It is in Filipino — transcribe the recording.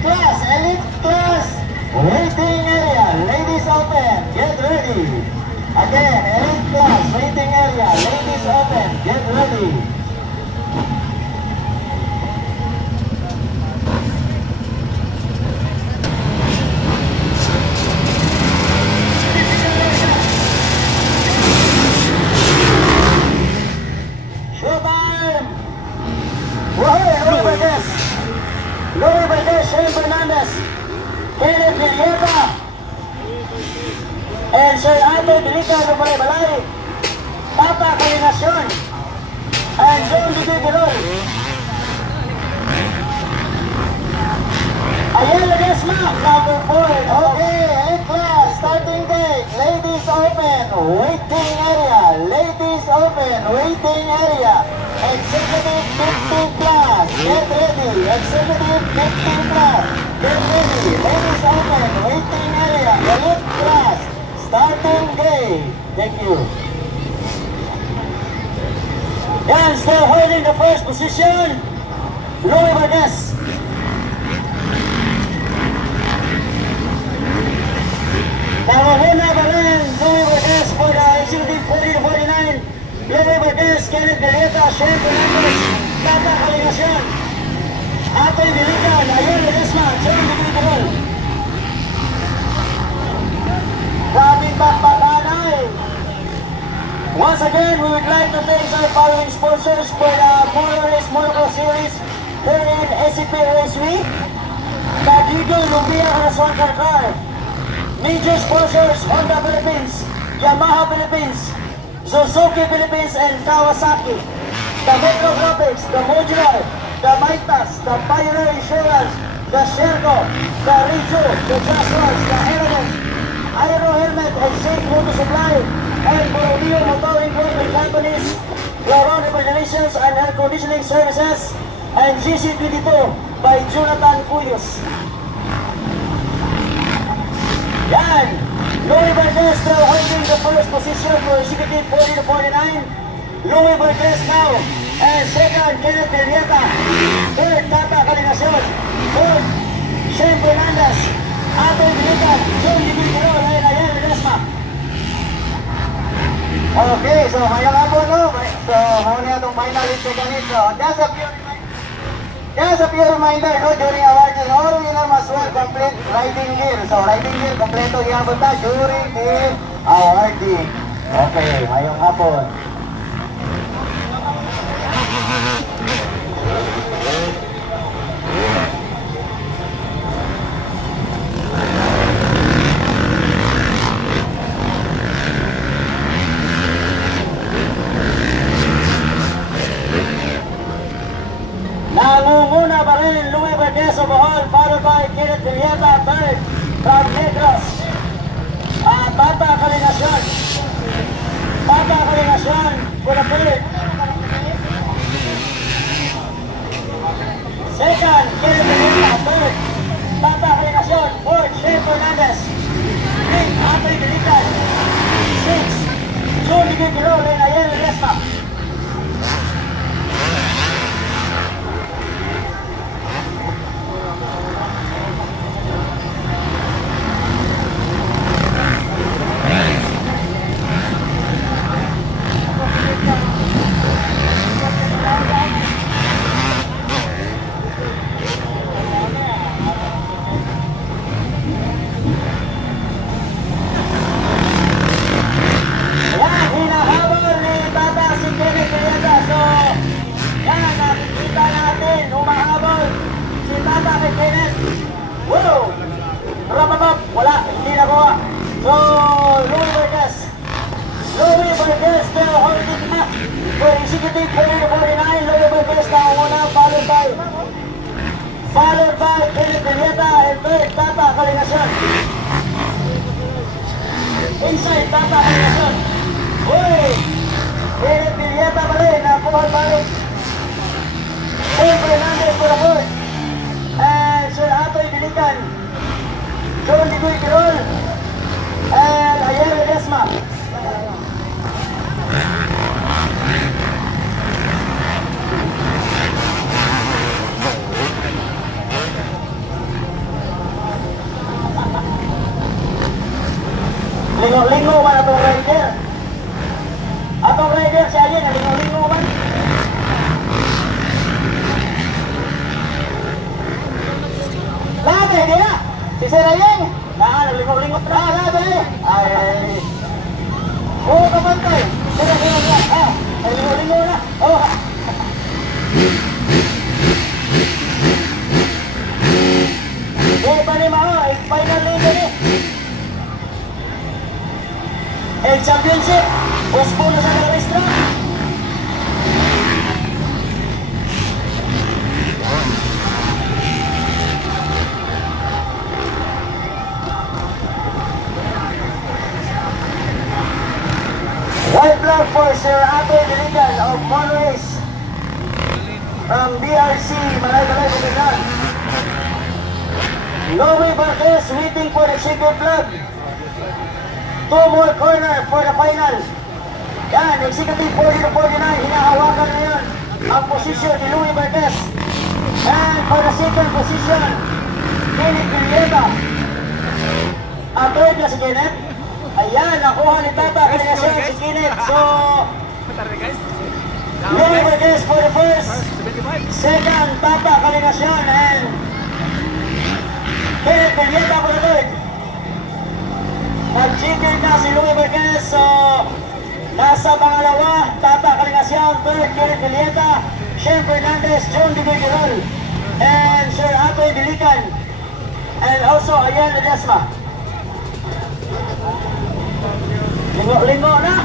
Elite class, waiting area, ladies open, get ready. Again, elite class, waiting area, ladies open, get ready. Showtime! Louie Valdez, Shane Fernandez, Kenneth Villeta, and Sir Ate Bilica Balay, Papa Kalinacion, and John Bibirol. Ayala Desma, number 4. Okay, A-class, starting gate, ladies open, waiting area, ladies open, waiting area. Executive 50 plus, get ready. Executive 50 plus, get ready. Ladies open, waiting area, elite class, starting gate. Thank you. Yan, still holding the first position, Louie Valdez. Namahuna Balen, Louie Valdez for the executive 40 to 49. Louie Valdez, Kenneth Villeta, Shane Fernandez, Tata Kalinacion, Ate Bilica, Ayala Desma, John Bibirol. Grabing bakbakanay. Once again, we would like to thank our following sponsors for the Motor Race Motocross Series here in SCP Race Week. Tagigo Lumbia Harasuan Car. Major sponsors, Honda Philippines, Yamaha Philippines, Suzuki Philippines, and Kawasaki. The Metro Graphics, the Modular, the Maitas, the Pioneer Insurance, the Sherco, the Rijo, the Jaswars, the Aero Helmet, and Safe Motor Supply, and Borodillo Motoring Equipment Companies, Laurent Refrigerations and Air Conditioning Services, and GC22 by Jonathan Cuyos. Yan! Louie Valdez still holding the first position for executive 40 to 49. Louie Valdez now. And second, Kenneth Villeta. Third, Tata Kalinacion. Fourth, Shane Fernandez. Ate Bilica, John Bibirol, and Ayala Desma. Okay, so mayroon nga po, no? So, muna itong final check-in. So, just a few reminder, no, during awarding, all winner must wear complete riding gear. So, riding gear, kompleto hiyabot na during the awarding. Okay, ngayong hapon. Nangunguna pa rin Louie Valdez of Bohol, followed by Kenneth Villeta, third from Negros. Tata Kalinacion. Tata Kalinacion for the third. Second, Kenneth Villeta, third. Tata Kalinacion, fourth, Shane Fernandez. Fifth, Ate Bilica. Sixth, John Bibirol and Ayala Desma. Followed by Kenneth Villeta and third, Tata Kalinacion. Inside, Tata Kalinacion. Uy! Kenneth Villeta pa rin, nakuha pa rin. Shane Fernandez for the fourth. And Sir Atoy Bilican. John Bibirol. And Ayala Desma. Sir Ayeng! Naglingo-lingo na. Nabi! Ay! Oo, kapantay! Sir Ayeng na! Naglingo-lingo na! Oh! Pa ni Mao, final leader ni. Championship, postpone na sa Nagrestra. White flag for Sir Atoy Diligan of Monrace from BRC Malay-Malay Bukidnon. Louie Barquez waiting for the shaker flag. 2 more corner for the final. Yan, executive 40-49, hinahawakan na yun ang posisyon ni Louie Barquez. And for the second position, Kenneth Villeta. Ang third na si Kenneth. Ayan, nakuha ni Tata kanina siya si Kenneth. So, Louie Barquez for the first. Second, Tata kanina siya. And Kenneth Villeta for the third. Nag-cheater na si Louie Barquez. So, nasa pangalawa, Tata Kalingasyan. Third, Kenneth Villeta. Shem Fernandez, John Di Virgirol, and Sir Atoy Diligan. And also, Ayan Ledesma. Lingo-lingo na.